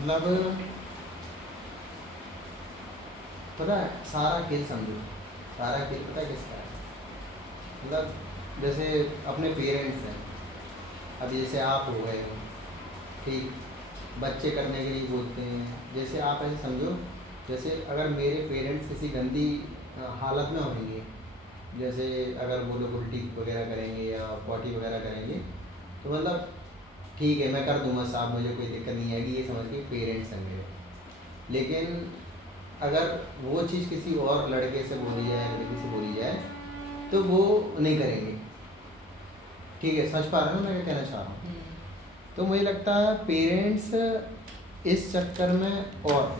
मतलब पता है सारा खेल समझो। सारा खेल पता है किसका है? मतलब जैसे अपने पेरेंट्स हैं, अभी जैसे आप हो गए हो, ठीक, बच्चे करने के लिए बोलते हैं। जैसे आप ऐसे समझो, जैसे अगर मेरे पेरेंट्स किसी गंदी हालत में होंगे, जैसे अगर वो लोग उल्टी वगैरह करेंगे या पॉटी वगैरह करेंगे, तो मतलब ठीक है मैं कर दूंगा साहब, मुझे कोई दिक्कत नहीं आएगी, ये समझ के पेरेंट्स हैं मेरे। लेकिन अगर वो चीज़ किसी और लड़के से बोली जाए, लड़की से बोली जाए, तो वो नहीं करेंगे। ठीक है, समझ पा रहे हो मैं क्या कहना चाह रहा हूँ? तो मुझे लगता है पेरेंट्स इस चक्कर में और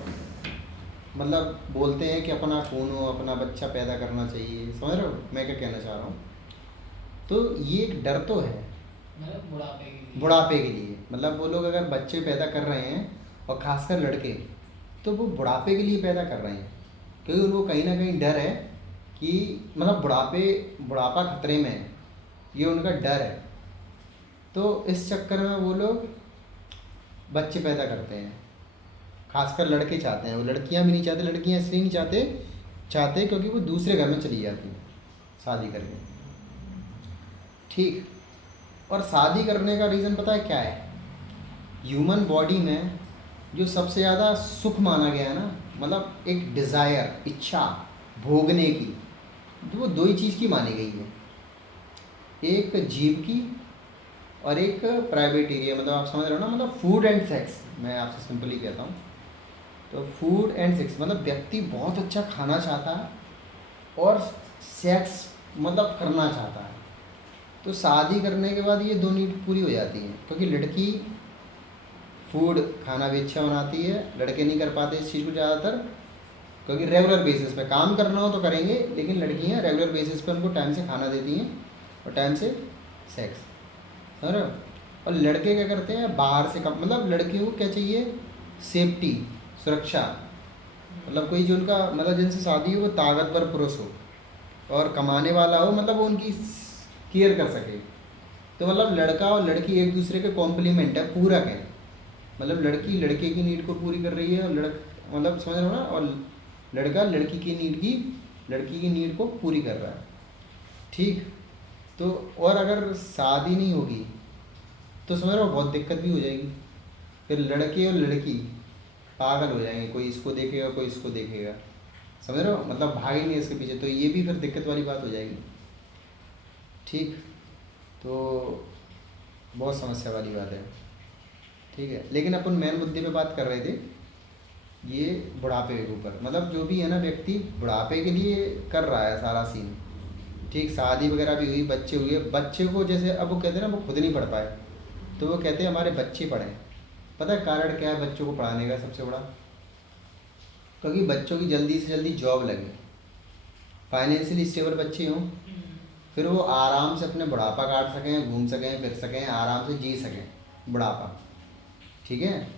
मतलब बोलते हैं कि अपना खून हो, अपना बच्चा पैदा करना चाहिए। समझ रहे हो मैं क्या कहना चाह रहा हूँ? तो ये एक डर तो है मतलब बुढ़ापे के लिए। मतलब वो लोग अगर बच्चे पैदा कर रहे हैं, और ख़ासकर लड़के, तो वो बुढ़ापे के लिए पैदा कर रहे हैं, क्योंकि उनको कहीं ना कहीं डर है कि मतलब बुढ़ापा खतरे में है, ये उनका डर है। तो इस चक्कर में वो लोग बच्चे पैदा करते हैं। खासकर लड़के चाहते हैं, वो लड़कियां भी नहीं चाहते। लड़कियां इसलिए नहीं चाहते क्योंकि वो दूसरे घर में चली जाती हैं शादी करके। ठीक। और शादी करने का रीज़न पता है क्या है? ह्यूमन बॉडी में जो सबसे ज़्यादा सुख माना गया है ना, मतलब एक डिज़ायर, इच्छा भोगने की, तो वो दो ही चीज़ की मानी गई है, एक जीव की और एक प्राइवेट एरिया। मतलब आप समझ रहे हो ना, मतलब फूड एंड सेक्स, मैं आपसे सिंपली कहता हूँ। तो फूड एंड सेक्स मतलब व्यक्ति बहुत अच्छा खाना चाहता है और सेक्स मतलब करना चाहता है। तो शादी करने के बाद ये दो नीड पूरी हो जाती हैं, क्योंकि लड़की फूड खाना भी अच्छा बनाती है, लड़के नहीं कर पाते इस चीज़ को ज़्यादातर, क्योंकि रेगुलर बेसिस पे काम करना हो तो करेंगे, लेकिन लड़कियां रेगुलर बेसिस पे उनको टाइम से खाना देती हैं और टाइम से सेक्स। समझ रहे हो? और लड़के क्या करते हैं, बाहर से कम, मतलब लड़कियों को क्या चाहिए? सेफ्टी, सुरक्षा। मतलब कोई जो उनका मतलब जिनसे शादी हो वो ताकतवर पुरुष हो और कमाने वाला हो, मतलब वो उनकी केयर कर सके। तो मतलब लड़का और लड़की एक दूसरे के कॉम्प्लीमेंट है, पूरक है। मतलब लड़की लड़के की नीड को पूरी कर रही है और मतलब समझ रहे हो ना, और लड़का लड़की की नीड को पूरी कर रहा है। ठीक। तो और अगर शादी नहीं होगी तो समझ रहे हो बहुत दिक्कत भी हो जाएगी। फिर लड़के और लड़की पागल हो जाएंगे, कोई इसको देखेगा कोई इसको देखेगा। समझ रहे हो? मतलब भागेंगे इसके पीछे, तो ये भी फिर दिक्कत वाली बात हो जाएगी। ठीक। तो बहुत समस्या वाली बात है। ठीक है, लेकिन अपन मेन मुद्दे पे बात कर रहे थे, ये बुढ़ापे के ऊपर। मतलब जो भी है ना, व्यक्ति बुढ़ापे के लिए कर रहा है सारा सीन। ठीक, शादी वगैरह भी हुई, बच्चे हुए, बच्चे को जैसे अब वो कहते हैं ना वो खुद नहीं पढ़ पाए, तो वो कहते हैं हमारे बच्चे पढ़ें। पता है कारण क्या है बच्चों को पढ़ाने का सबसे बड़ा? क्योंकि बच्चों की जल्दी से जल्दी जॉब लगे, फाइनेंशियली स्टेबल बच्चे हों, फिर वो आराम से अपने बुढ़ापा काट सकें, घूम सकें, फिर सकें, आराम से जी सकें बुढ़ापा। ठीक है।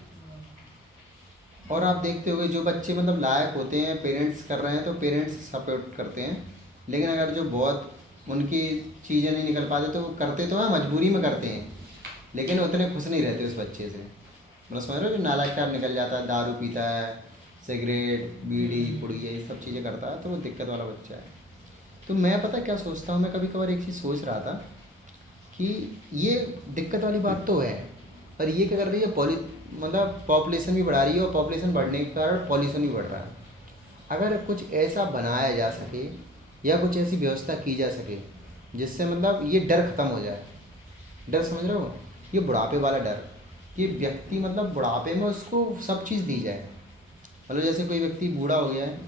और आप देखते होंगे जो बच्चे मतलब लायक होते हैं, पेरेंट्स कर रहे हैं तो पेरेंट्स सपोर्ट करते हैं, लेकिन अगर जो बहुत उनकी चीज़ें नहीं निकल पाते तो वो करते तो हैं, मजबूरी में करते हैं, लेकिन उतने खुश नहीं रहते उस बच्चे से। मतलब समझ रहे हो, जो नालायक टाइप निकल जाता है, दारू पीता है, सिगरेट बीड़ी पुड़िया ये सब चीज़ें करता है, तो वो दिक्कत वाला बच्चा है। तो मैं पता क्या सोचता हूँ, मैं कभी कभार एक चीज़ सोच रहा था कि ये दिक्कत वाली बात तो है, पर ये क्या कर रही है, मतलब पॉपुलेशन भी बढ़ा रही है, और पॉपुलेशन बढ़ने के कारण पॉल्यूशन भी बढ़ रहा है। अगर कुछ ऐसा बनाया जा सके या कुछ ऐसी व्यवस्था की जा सके जिससे मतलब ये डर ख़त्म हो जाए। डर समझ रहे हो? ये बुढ़ापे वाला डर, कि व्यक्ति मतलब बुढ़ापे में उसको सब चीज़ दी जाए। मतलब जैसे कोई व्यक्ति बूढ़ा हो गया है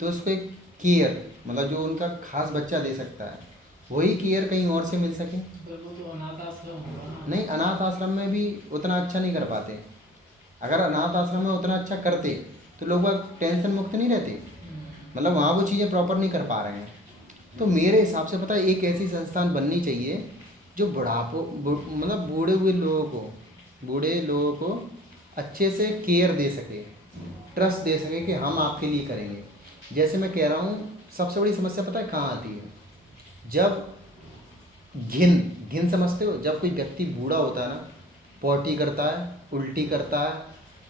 तो उसको एक केयर, मतलब जो उनका खास बच्चा दे सकता है, वही केयर कहीं और से मिल सके। वो तो अनाथ आश्रम होगा ना। नहीं, अनाथ आश्रम में भी उतना अच्छा नहीं कर पाते। अगर अनाथ आश्रम में उतना अच्छा करते तो लोग वह टेंशन मुक्त नहीं रहते। मतलब वहाँ वो चीज़ें प्रॉपर नहीं कर पा रहे हैं। तो मेरे हिसाब से पता है एक ऐसी संस्थान बननी चाहिए जो मतलब बूढ़े लोगों को अच्छे से केयर दे सके, ट्रस्ट दे सके कि हम आपके लिए करेंगे। जैसे मैं कह रहा हूँ, सबसे बड़ी समस्या पता है कहाँ आती है? जब घिन समझते हो, जब कोई व्यक्ति बूढ़ा होता है ना, पॉटी करता है, उल्टी करता है,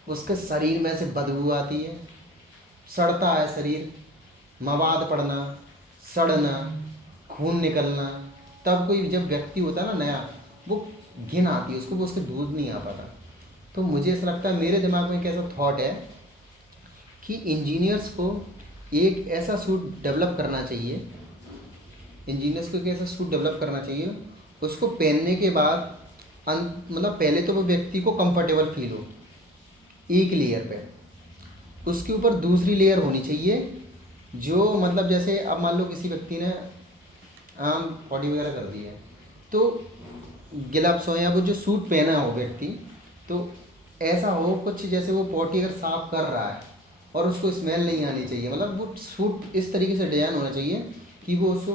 उसके शरीर में से बदबू आती है, सड़ता है शरीर, मवाद पड़ना, सड़ना, खून निकलना। तब कोई जब व्यक्ति होता है ना नया, वो घिन आती है उसको, वो उसके दूध नहीं आ पाता। तो मुझे ऐसा लगता है, मेरे दिमाग में एक ऐसा थॉट है कि इंजीनियर्स को एक ऐसा सूट डेवलप करना चाहिए, इंजीनियर्स को एक ऐसा सूट डेवलप करना चाहिए, उसको पहनने के बाद मतलब पहले तो वो व्यक्ति को कंफर्टेबल फील हो एक लेयर पे, उसके ऊपर दूसरी लेयर होनी चाहिए जो मतलब जैसे अब मान लो किसी व्यक्ति ने आम बॉडी वगैरह कर दी है, तो ग्लव्स हो या वो जो सूट पहना हो व्यक्ति, तो ऐसा हो कुछ जैसे वो पॉटी अगर साफ कर रहा है और उसको स्मेल नहीं आनी चाहिए, मतलब वो सूट इस तरीके से डिजाइन होना चाहिए कि वो उसको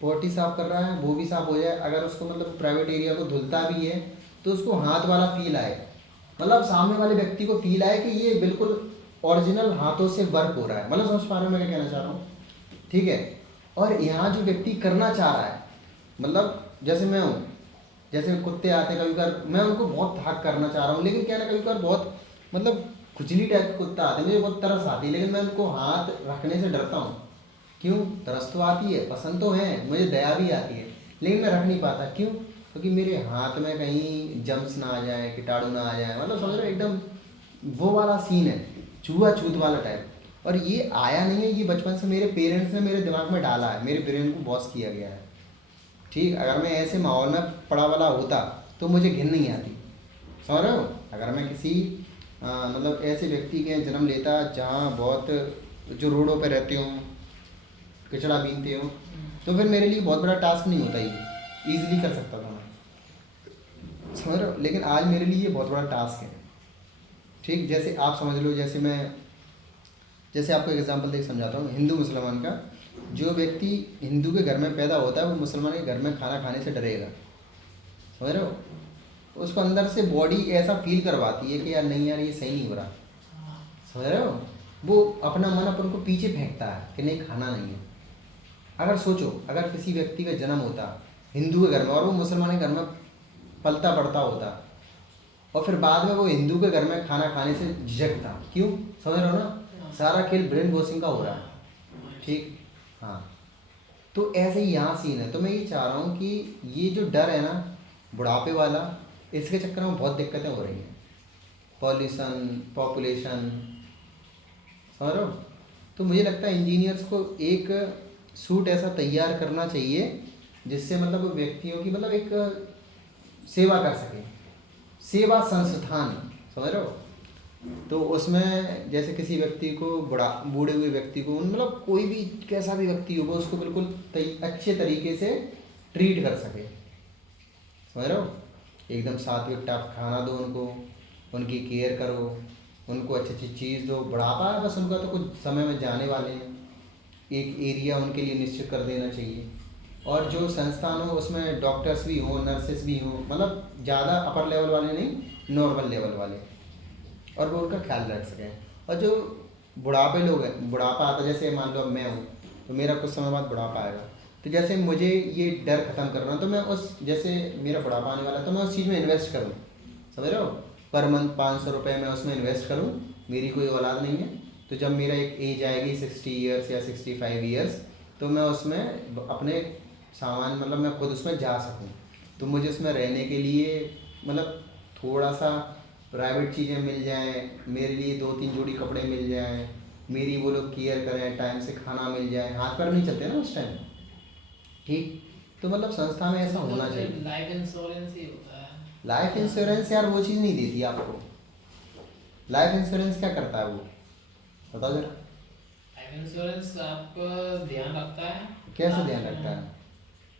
पॉटी साफ कर रहा है वो भी साफ हो जाए, अगर उसको मतलब प्राइवेट एरिया को धुलता भी है तो उसको हाथ वाला फील आए, मतलब सामने वाले व्यक्ति को फील आए कि ये बिल्कुल ओरिजिनल हाथों से वर्क हो रहा है। मतलब समझ पा रहे हो मैं क्या कहना चाह रहा हूँ? ठीक है। और यहाँ जो व्यक्ति करना चाह रहा है, मतलब जैसे मैं हूँ, जैसे कुत्ते आते हैं कभी कभार, मैं उनको बहुत हक करना चाह रहा हूँ, लेकिन क्या ना कभी कभार बहुत मतलब खुजली टाइप के कुत्ता आते हैं, मुझे बहुत तरस आती है, लेकिन मैं उनको हाथ रखने से डरता हूँ। क्यों? तरस तो आती है, पसंद तो है, मुझे दया भी आती है, लेकिन मैं रख नहीं पाता। क्यों? क्योंकि मेरे हाथ में कहीं जम्स ना आ जाए, कीटाणु ना आ जाए, मतलब समझ रहे हो एकदम वो वाला सीन है, छूत वाला टाइप। और ये आया नहीं है, ये बचपन से मेरे पेरेंट्स ने मेरे दिमाग में डाला है, मेरे ब्रेन को बॉस किया गया है। ठीक, अगर मैं ऐसे माहौल में पड़ा वाला होता तो मुझे घिन नहीं आती, समझ रहे हो? अगर मैं किसी मतलब ऐसे व्यक्ति के जन्म लेता जहाँ बहुत जो रोडों पे रहते हों, कचड़ा बीनते हो, तो फिर मेरे लिए बहुत बड़ा टास्क नहीं होता, ये ईजिली कर सकता था मैं, समझ रहे हो? लेकिन आज मेरे लिए ये बहुत बड़ा टास्क है। ठीक, जैसे आप समझ लो, जैसे आपको एक एग्जांपल देख समझाता हूँ, हिंदू मुसलमान का। जो व्यक्ति हिंदू के घर में पैदा होता है वो मुसलमान के घर में खाना खाने से डरेगा, समझ रहे हो? उसको अंदर से बॉडी ऐसा फील करवाती है कि यार नहीं यार ये सही नहीं हो रहा, समझ रहे हो? वो अपना मन अपन को पीछे फेंकता है कि नहीं खाना नहीं है। अगर सोचो, अगर किसी व्यक्ति का जन्म होता हिंदू के घर में और वो मुसलमान के घर में पलता बढ़ता होता, और फिर बाद में वो हिंदू के घर में खाना खाने से झिझकता, क्यों? समझ रहे हो ना? सारा खेल ब्रेन वॉशिंग का हो रहा है। ठीक, हाँ। तो ऐसे ही यहाँ सीन है। तो मैं ये चाह रहा हूँ कि ये जो डर है ना बुढ़ापे वाला, इसके चक्कर में बहुत दिक्कतें हो रही हैं, पॉल्यूशन, पॉपुलेशन, समझ रहे हो? तो मुझे लगता है इंजीनियर्स को एक सूट ऐसा तैयार करना चाहिए जिससे मतलब वो व्यक्तियों की मतलब एक सेवा कर सके, सेवा संस्थान, समझ रहे हो? तो उसमें जैसे किसी व्यक्ति को बूढ़े हुए व्यक्ति को, मतलब कोई भी कैसा भी व्यक्ति होगा उसको बिल्कुल अच्छे तरीके से ट्रीट कर सके, समझ रहे हो? एकदम सात्विक टाइप खाना दो उनको, उनकी केयर करो, उनको अच्छी अच्छी चीज़ दो। बुढ़ापा है बस उनका, तो कुछ समय में जाने वाले हैं, एक एरिया उनके लिए निश्चित कर देना चाहिए। और जो संस्थान हो उसमें डॉक्टर्स भी हों, नर्सेस भी हों, मतलब ज़्यादा अपर लेवल वाले नहीं, नॉर्मल लेवल वाले, और वो उनका ख्याल रख सकें। और जो बुढ़ापे लोग हैं, बुढ़ापा आता, जैसे मान लो अब मैं हूँ तो मेरा कुछ समय बाद बुढ़ापा आएगा, तो जैसे मुझे ये डर ख़त्म करना, तो मैं उस, जैसे मेरा बुढ़ापा आने वाला है तो मैं उस चीज़ में इन्वेस्ट करूँ, समझ रहे हो? पर मंथ 500 रुपये मैं उसमें इन्वेस्ट करूँ। मेरी कोई औलाद नहीं है, तो जब मेरा एक एज आएगी 60 ईयर्स या 65 ईयर्स, तो मैं उसमें अपने सामान मतलब मैं खुद उसमें जा सकूँ। तो मुझे उसमें रहने के लिए मतलब थोड़ा सा प्राइवेट चीज़ें मिल जाएं, मेरे लिए 2-3 जोड़ी कपड़े मिल जाएं, मेरी वो लोग केयर करें, टाइम से खाना मिल जाए, हाथ पैर नहीं चलते ना उस टाइम। ठीक, तो मतलब संस्था में ऐसा होना चाहिए। लाइफ इंश्योरेंस ही होता है। लाइफ इंश्योरेंस यार वो चीज़ नहीं देती आपको। लाइफ इंश्योरेंस क्या करता है वो, बताओ जरा। लाइफ इंश्योरेंस आपका ध्यान रखता है। कैसे ध्यान रखता है?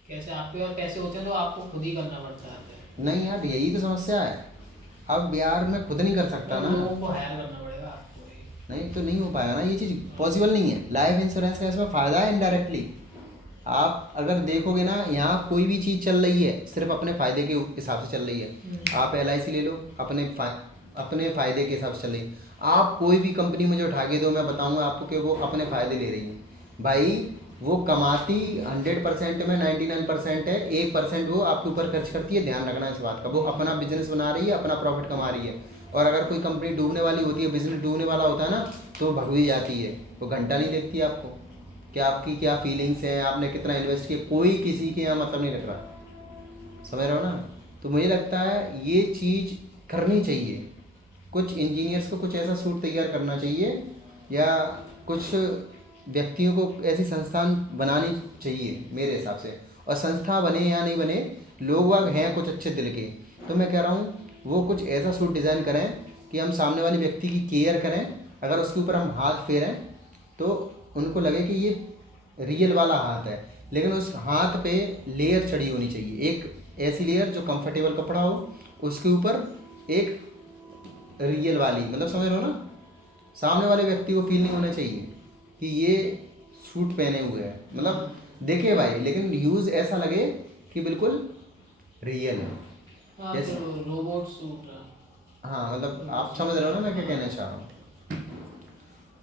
कैसे आपके और पैसे होते हैं तो आपको खुद ही करना पड़ता है। नहीं यार, यही तो समस्या है। अब यार मैं खुद नहीं कर सकता ना, लोगों को हायर करना पड़ेगा आपको ही। नहीं तो नहीं हो पाएगा ना, ये चीज़ पॉसिबल नहीं है। लाइफ इंश्योरेंस का इसमें फ़ायदा है इनडायरेक्टली। आप अगर देखोगे ना, यहाँ कोई भी चीज़ चल रही है सिर्फ अपने फ़ायदे के हिसाब से चल रही है। आप LIC ले लो, अपने फ़ायदे के हिसाब से चल रही है। आप कोई भी कंपनी मुझे उठा के दो, मैं बताऊंगा आपको कि वो अपने फ़ायदे ले रही है। भाई वो कमाती 100% में 99% है, 1% वो आपके ऊपर खर्च करती है। ध्यान रखना इस बात का, वो अपना बिजनेस बना रही है, अपना प्रॉफिट कमा रही है। और अगर कोई कंपनी डूबने वाली होती है, बिजनेस डूबने वाला होता है ना, तो वो भग भी जाती है, वो घंटा नहीं देखती आपको कि आपकी क्या फीलिंग्स हैं, आपने कितना इन्वेस्ट किया, कोई किसी के यहाँ मतलब नहीं रख रहा, समझ रहे हो ना। तो मुझे लगता है ये चीज़ करनी चाहिए, कुछ इंजीनियर्स को कुछ ऐसा सूट तैयार करना चाहिए, या कुछ व्यक्तियों को ऐसी संस्थान बनानी चाहिए मेरे हिसाब से। और संस्था बने या नहीं बने, लोग वाग हैं कुछ अच्छे दिल के, तो मैं कह रहा हूँ वो कुछ ऐसा सूट डिज़ाइन करें कि हम सामने वाले व्यक्ति की केयर करें, अगर उसके ऊपर हम हाथ फेरें तो उनको लगे कि ये रियल वाला हाथ है, लेकिन उस हाथ पे लेयर चढ़ी होनी चाहिए, एक ऐसी लेयर जो कंफर्टेबल कपड़ा हो, उसके ऊपर एक रियल वाली, मतलब समझ रहे हो ना, सामने वाले व्यक्ति को फील नहीं होना चाहिए कि ये सूट पहने हुए है, मतलब देखे भाई, लेकिन यूज़ ऐसा लगे कि बिल्कुल रियल है। हाँ, जैसे तो रोबोट सूट है। हाँ, मतलब आप समझ रहे हो ना मैं क्या कहना चाह रहा हूँ।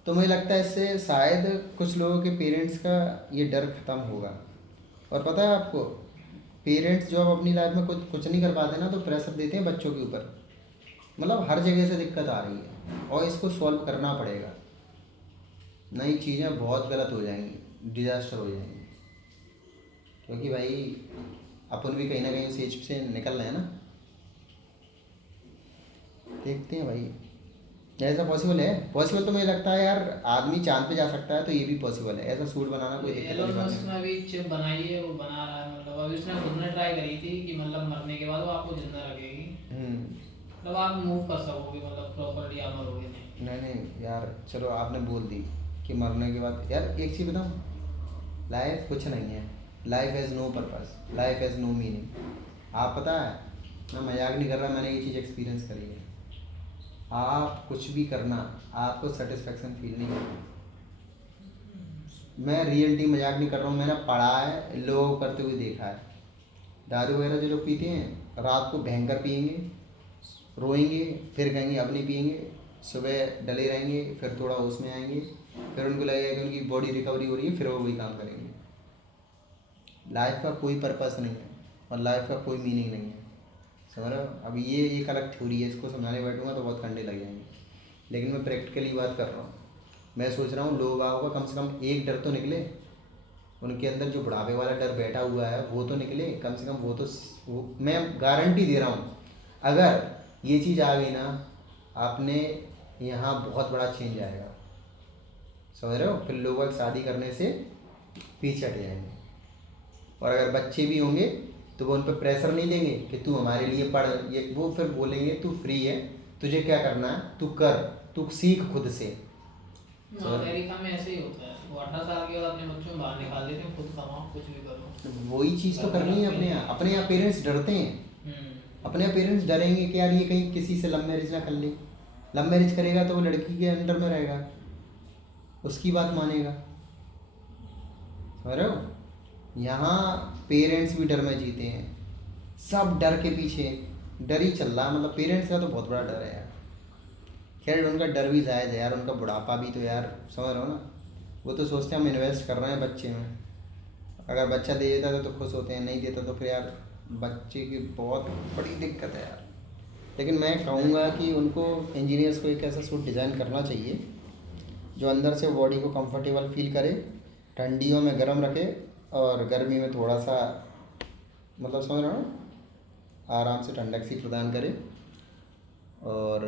तो मुझे लगता है इससे शायद कुछ लोगों के पेरेंट्स का ये डर ख़त्म होगा। और पता है आपको, पेरेंट्स जो अब अपनी लाइफ में कुछ नहीं कर पाते ना, तो प्रेशर देते हैं बच्चों के ऊपर, मतलब हर जगह से दिक्कत आ रही है और इसको सॉल्व करना पड़ेगा, नई चीज़ें बहुत गलत हो जाएंगी, डिजास्टर हो जाएंगी, क्योंकि भाई अपन भी कहीं ना कहीं उस एज से निकल रहे हैं ना। देखते हैं भाई, ऐसा पॉसिबल है, पॉसिबल तो मुझे लगता है यार, आदमी चांद पे जा सकता है तो ये भी पॉसिबल है, ऐसा सूट बनाना कोई दिक्कत एलोन वाली बात मस्क नहीं। ने अभी चिप बनाई है, वो बना रहा है, मतलब अभी उसने खुद ने ट्राई करी थी कि मतलब मरने के बाद वो आपको जिंदा रखेगी, मतलब आप मूव कर सकोगे, मतलब प्रॉपर्ली आप मरोगे नहीं। नहीं नहीं यार, चलो आपने बोल दी कि मरने के बाद, यार एक चीज़ बताऊँ, लाइफ कुछ नहीं है, life has no purpose, life has no meaning. आप पता है, मैं मजाक नहीं कर रहा, मैंने ये चीज़ एक्सपीरियंस करी है। आप कुछ भी करना, आपको सेटिस्फेक्शन फील नहीं होगी। मैं रियलिटी मजाक नहीं कर रहा हूँ, मैंने पढ़ा है, लोगों को करते हुए देखा है। दारू वगैरह जो लोग पीते हैं, रात को भयंकर पियेंगे, रोएंगे, फिर कहेंगे अब नहीं पियेंगे, सुबह डले रहेंगे, फिर थोड़ा होश में आएंगे, फिर उनको लगेगा कि उनकी बॉडी रिकवरी हो रही है, फिर वो वही काम करेंगे। लाइफ का कोई पर्पस नहीं है और लाइफ का कोई मीनिंग नहीं है, समझ रहे हो। अब ये एक अलग थ्योरी है, इसको समझाने बैठूंगा तो बहुत कंडे लग जाएंगे, लेकिन मैं प्रैक्टिकली बात कर रहा हूँ। मैं सोच रहा हूँ लोग आओगा कम से कम एक डर तो निकले, उनके अंदर जो बुढ़ापे वाला डर बैठा हुआ है वो तो निकले, कम से कम वो तो मैं गारंटी दे रहा हूँ, अगर ये चीज़ आ गई ना, आपने यहाँ बहुत बड़ा चेंज आएगा, समझ रहे हो। फिर लोग अब शादी करने से पीछे हट जाएंगे, और अगर बच्चे भी होंगे तो वो उन पर प्रेशर नहीं देंगे कि तू हमारे लिए पढ़, ये वो फिर बोलेंगे तू फ्री है, तुझे क्या करना है तू कर, तू सीख खुद से। अमेरिका में ऐसे ही होता है, वो 18 साल के बाद अपने बच्चों को बाहर निकाल देते हैं, खुद कमाओ कुछ भी करो। वही चीज़ तो करनी है अपने यहाँ। अपने यहाँ पेरेंट्स डरते हैं, अपने यहाँ पेरेंट्स डरेंगे कि यार ये कहीं किसी से लव मैरिज ना कर ले, लव मैरिज करेगा तो वो लड़की के अंडर में रहेगा, उसकी बात मानेगा, समझ रहे हो। यहाँ पेरेंट्स भी डर में जीते हैं, सब डर के पीछे, डर ही चल रहा है, मतलब पेरेंट्स का तो बहुत बड़ा डर है यार। खैर उनका डर भी जायज़ है यार, उनका बुढ़ापा भी तो यार, समझ रहे हो ना, वो तो सोचते हैं हम इन्वेस्ट कर रहे हैं बच्चे में, अगर बच्चा दे देता तो खुश होते हैं, नहीं देता तो फिर यार बच्चे की बहुत बड़ी दिक्कत है यार। लेकिन मैं कहूँगा कि उनको, इंजीनियर्स को एक ऐसा सूट डिज़ाइन करना चाहिए जो अंदर से बॉडी को कंफर्टेबल फील करे, ठंडियों में गर्म रखे और गर्मी में थोड़ा सा, मतलब समझ रहे हो ना, आराम से ठंडक सी प्रदान करे। और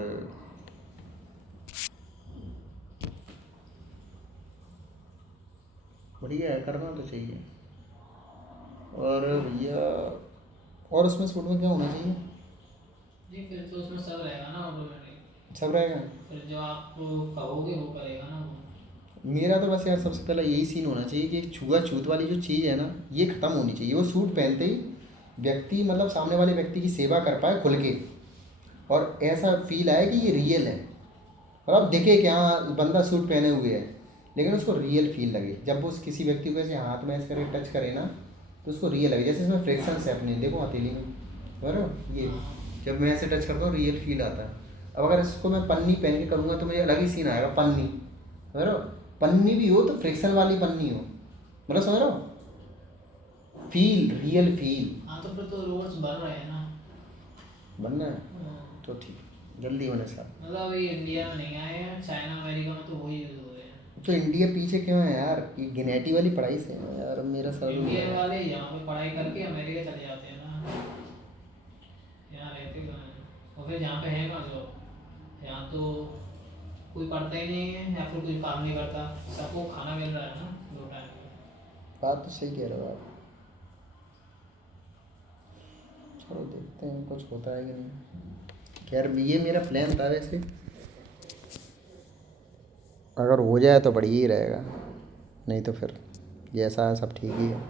बढ़िया है, करना तो चाहिए। और भैया, और उसमें सूट में क्या होना चाहिए? जी फिर तो उसमें सब रहेगा ना ऑटोमेटिक, सब रहेगा। फिर जो आप कहोगे वो करेगा ना वो। मेरा तो बस यार सबसे पहले यही सीन होना चाहिए कि एक छुआछूत वाली जो चीज़ है ना, ये ख़त्म होनी चाहिए। वो सूट पहनते ही व्यक्ति, मतलब सामने वाले व्यक्ति की सेवा कर पाए खुल के, और ऐसा फील आए कि ये रियल है, और अब देखे कि हाँ बंदा सूट पहने हुए है, लेकिन उसको रियल फील लगे। जब वो किसी व्यक्ति को ऐसे हाथ में ऐसे करे, टच करे ना, तो उसको रियल लगे। जैसे इसमें फ्रेक्शंस है अपने, देखो हथेली में, बराबर ये, जब मैं ऐसे टच करता हूँ रियल फील आता है। अब अगर इसको मैं पन्नी पहन के करूँगा तो मुझे अलग ही सीन आएगा, पन्नी, बराबर, पन्नी भी हो तो फ्रिक्शन वाली पन्नी हो, मतलब समझ रहे हो, फील, रियल फील। हाँ तो फिर तो रोड्स बन रहे हैं ना। बनना है हाँ। तो ठीक। जल्दी होने से। मतलब अभी इंडिया में नहीं आए हैं, चाइना अमेरिका में तो वही यूज़ हो रहे हैं। तो इंडिया पीछे क्यों है यार? ये गिनेटी वाली पढ़ाई से है यार, अब मेरा सर दुख इंडिया रहा है। वाले यहाँ पे पढ़ाई करके अमेरिका चले जाते हैं ना, यहाँ रहते कहाँ हैं, और फिर यहाँ पे है कहाँ जॉब? यहाँ तो कोई पढ़ता ही नहीं है या फिर कोई काम नहीं करता, सबको खाना मिल रहा है ना 2 टाइम का। बात तो सही कह रहे हो आप। चलो देखते हैं कुछ होता है कि नहीं। खैर ये मेरा प्लान था वैसे, अगर हो जाए तो बढ़िया ही रहेगा, नहीं तो फिर जैसा है सब ठीक ही है।